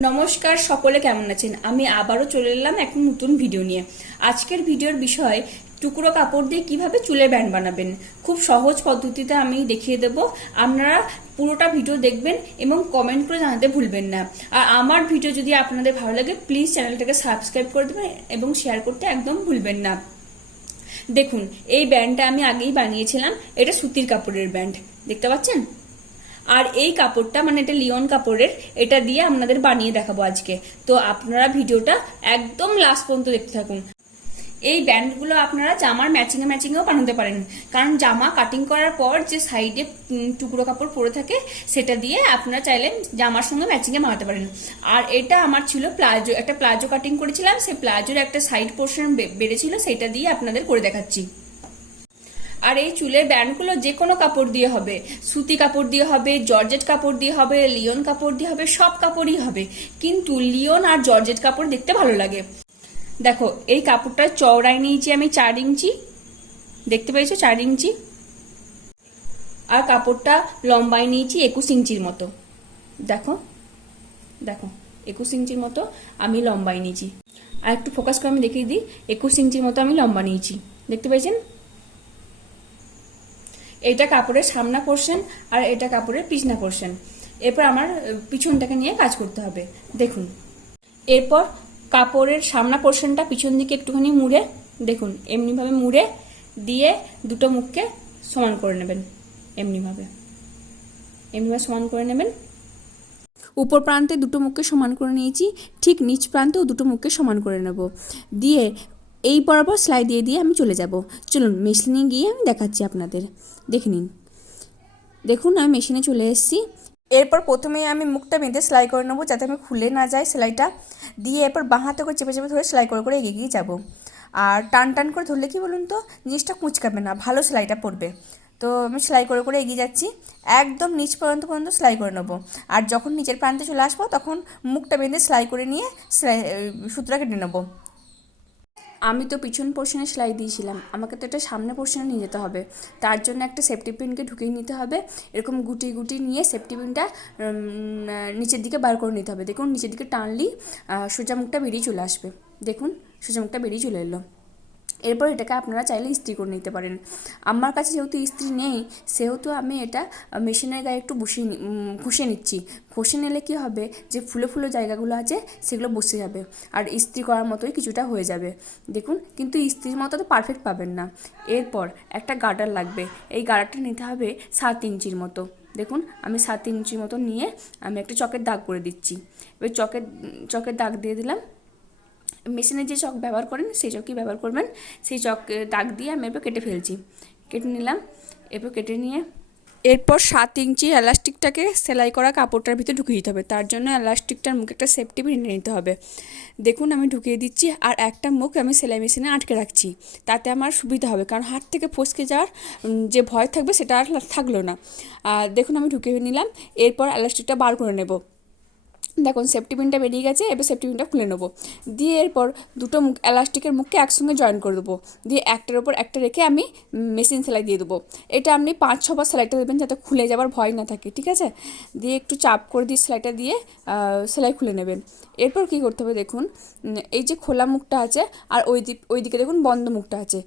নমস্কার, সকলে কেমন আছেন? আমি আবারও চলে এলাম এক নতুন ভিডিও নিয়ে। আজকের ভিডিওর বিষয়, টুকরো কাপড় দিয়ে কীভাবে চুলের ব্যান্ড বানাবেন? খুব সহজ পদ্ধতিতে আমি দেখিয়ে দেব। আপনারা পুরোটা ভিডিও দেখবেন এবং কমেন্ট করে জানাতে ভুলবেন না। আর আমার ভিডিও যদি আপনাদের ভালো লাগে প্লিজ চ্যানেলটাকে সাবস্ক্রাইব করে দেবেন এবং শেয়ার করতে একদম ভুলবেন না। দেখুন, এই ব্যান্ডটা আমি আগেই বানিয়েছিলাম। এটা সুতির কাপড়ের ব্যান্ড দেখতে পাচ্ছেন? আর এই কাপড়টা মানে এটা লিওন কাপড়ের, এটা দিয়ে আপনাদের বানিয়ে দেখাবো আজকে। তো আপনারা ভিডিওটা একদম লাস্ট পর্যন্ত দেখতে থাকুন। এই ব্যান্ডগুলো আপনারা জামার ম্যাচিং এ ম্যাচিংয়েও বানাতে পারেন। কারণ জামা কাটিং করার পর যে সাইডে টুকরো কাপড় পরে থাকে, সেটা দিয়ে আপনারা চাইলে জামার সঙ্গে ম্যাচিং এ বানাতে পারেন। আর এটা আমার ছিল প্লাজো, একটা প্লাজো কাটিং করেছিলাম, সেই প্লাজোর একটা সাইড পোর্শন বেড়েছিল, সেটা দিয়ে আপনাদের করে দেখাচ্ছি। আর এই চুলের ব্যান্ডগুলো যে কোনো কাপড় দিয়ে হবে। সুতি কাপড় দিয়ে হবে, জর্জেট কাপড় দিয়ে হবে, লিওন কাপড় দিয়ে হবে, সব কাপড়ই হবে। কিন্তু লিওন আর জর্জেট কাপড় দেখতে ভালো লাগে। দেখো, এই কাপড়টা চওড়ায় নিয়েছি আমি চার ইঞ্চি। দেখতে পেয়েছ? চার ইঞ্চি। আর কাপড়টা লম্বায় নিয়েছি একুশ ইঞ্চির মতো। দেখো দেখো, একুশ ইঞ্চির মতো আমি লম্বায় নিয়েছি। আর একটু ফোকাস করে আমি দেখিয়ে দিই। একুশ ইঞ্চির মতো আমি লম্বা নিয়েছি। দেখতে পেয়েছেন? এটা কাপড়ের সামনা পোর্শন আর এটা কাপড়ের পিছনা পোর্শন এরপর আমার পিছনটাকে নিয়ে কাজ করতে হবে। দেখুন। এরপর কাপড়ের সামনা পোর্শনটা পিছন দিকে একটুখানি মুড়ে, দেখুন, এমনিভাবে মুড়ে দিয়ে দুটো মুখকে সমান করে নেবেন, এমনিভাবে। এমনিভাবে সমান করে নেবেন। উপর প্রান্তে দুটো মুখকে সমান করে নিয়েছি, ঠিক নিচ প্রান্তেও দুটো মুখকে সমান করে নেব। দিয়ে এই বরাবর সেলাই দিয়ে দিয়ে আমি চলে যাব। চলুন মেশিনে গিয়ে আমি দেখাচ্ছি আপনাদের। দেখে নিন। দেখুন, আমি মেশিনে চলে এসেছি। এরপর প্রথমে আমি মুখটা বেঁধে সেলাই করে নেব, যাতে আমি খুলে না যায় সেলাইটা। দিয়ে এরপর বাঁ হাতে করে চেপে চেপে ধরে সেলাই করে করে এগিয়ে গিয়ে যাব। আর টান টান করে ধরলে কি বলুন তো, জিনিসটা কুঁচকাবে না, ভালো সেলাইটা পড়বে। তো আমি সেলাই করে করে এগিয়ে যাচ্ছি। একদম নিচ পর্যন্ত পর্যন্ত সেলাই করে নেব। আর যখন নিচের প্রান্তে চলে আসব, তখন মুখটা বেঁধে সেলাই করে নিয়ে সেলাই সুতরা কেটে নেব। আমি তো পিছন পোর্শনে সেলাই দিয়েছিলাম। আমাকে তো এটা সামনে পোর্শনে নিয়ে যেতে হবে। তার জন্য একটা সেফটি পিনকে ঢুকিয়ে নিতে হবে। এরকম গুটি গুটি নিয়ে সেফটি পিনটা নিচের দিকে বার করে নিতে হবে। দেখুন, নিচের দিকে টানলি সোজামুখটা সোজা মুখটা বেরিয়ে চলে আসবে। দেখুন, সোজা মুখটা বেরিয়ে চলে এলো। এরপর এটাকে আপনারা চাইলে ইস্ত্রি করে নিতে পারেন। আমার কাছে যেহেতু ইস্ত্রি নেই, সেহেতু আমি এটা মেশিনের গায়ে একটু বসিয়ে ঘষে নিচ্ছি। ঘষে নিলে কি হবে? যে ফুলে ফুলে জায়গাগুলো আছে, সেগুলো বসে যাবে। আর ইস্ত্রি করার মতোই কিছুটা হয়ে যাবে। দেখুন, কিন্তু ইস্ত্রির মতো তো পারফেক্ট পাবেন না। এরপর একটা গার্ডার লাগবে। এই গার্ডারটা নিতে হবে সাত ইঞ্চির মতো। দেখুন, আমি সাত ইঞ্চির মতো নিয়ে আমি একটা চকের দাগ করে দিচ্ছি। এবার চকের চকের দাগ দিয়ে দিলাম। মেশিনে যে চক ব্যবহার করেন, সেই চকই ব্যবহার করবেন। সেই চক দাগ দিয়ে আমি এরপর কেটে ফেলছি। কেটে নিলাম। এরপর কেটে নিয়ে এরপর সাত ইঞ্চি এলাস্টিকটাকে সেলাই করা কাপড়টার ভিতরে ঢুকিয়ে দিতে হবে। তার জন্য এলাস্টিকটার মুখে একটা সেফটি পিন নিতে হবে। দেখুন, আমি ঢুকিয়ে দিচ্ছি আর একটা মুখ আমি সেলাই মেশিনে আটকে রাখছি। তাতে আমার সুবিধা হবে। কারণ হাত থেকে ফসকে যাওয়ার যে ভয় থাকবে, সেটা আর থাকল না। আর দেখুন, আমি ঢুকিয়ে নিলাম। এরপর এলাস্টিকটা বার করে নেব। দেখুন সেফটি পিনটা বেরিয়ে গেছে, এবার সেফটি পিনটা খুলে নেব। দিয়ে এরপর দুটো মুখ এলাস্টিকের মুখকে একসঙ্গে জয়েন করে দেবো। দিয়ে একটার ওপর একটা রেখে আমি মেশিন সেলাই দিয়ে দেবো। এটা আপনি পাঁচ ছবার সেলাইটা দেবেন যাতে খুলে যাবার ভয় না থাকে, ঠিক আছে? দিয়ে একটু চাপ করে দিয়ে সেলাইটা দিয়ে সেলাই খুলে নেবেন। এরপর কী করতে হবে দেখুন এই যে খোলা মুখটা আছে, আর ওই দিক ওই দিকে দেখুন বন্ধ মুখটা আছে।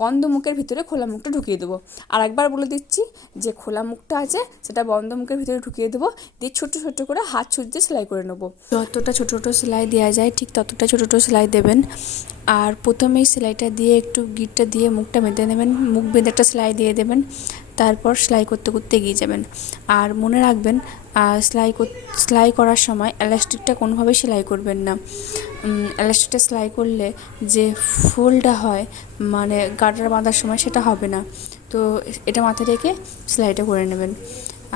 বন্ধ মুখের ভিতরে খোলা মুখটা ঢুকিয়ে দেবো। আর একবার বলে দিচ্ছি যে খোলা মুখটা আছে, সেটা বন্ধ মুখের ভিতরে ঢুকিয়ে দেবো। দিয়ে ছোটো ছোটো করে হাত ছুঁচ দিয়ে সেলাই করে নেব। যতটা ছোটো ছোটো সেলাই দেওয়া যায়, ঠিক ততটা ছোটো ছোটো সেলাই দেবেন। আর প্রথমেই সেলাইটা দিয়ে একটু গিটটা দিয়ে মুখটা বেঁধে নেবেন। মুখ বেঁধে একটা সেলাই দিয়ে দেবেন। তারপর সেলাই করতে করতে এগিয়ে যাবেন। আর মনে রাখবেন সেলাই কর- সেলাই করার সময় এলাস্টিকটা কোনোভাবেই সেলাই করবেন না। এলাস্টিকটা সেলাই করলে যে ফোলটা হয় মানে গার্ডার বাঁধার সময় সেটা হবে না। তো এটা মাথায় রেখে সেলাইটা করে নেবেন।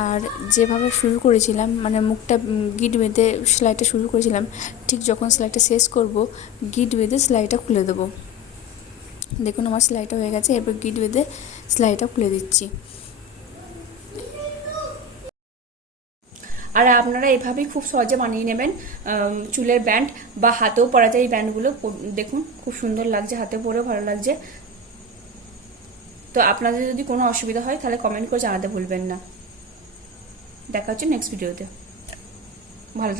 আর যেভাবে শুরু করেছিলাম মানে মুখটা গিট বেঁধে সেলাইটা শুরু করেছিলাম, ঠিক যখন সেলাইটা শেষ করব গিট বেঁধে সেলাইটা খুলে দেবো। দেখুন আমার সেলাইটা হয়ে গেছে, এরপর গিট বেঁধে সেলাইটা খুলে দিচ্ছি। আর আপনারা এভাবেই খুব সহজে বানিয়ে নেবেন চুলের ব্যান্ড বা হাতেও পরা যায় এই ব্যান্ডগুলো। দেখুন, খুব সুন্দর লাগছে, হাতে পরেও ভালো লাগছে। তো আপনাদের যদি কোনো অসুবিধা হয়, তাহলে কমেন্ট করে জানাতে ভুলবেন না। দেখা হচ্ছে নেক্সট ভিডিওতে ভালো।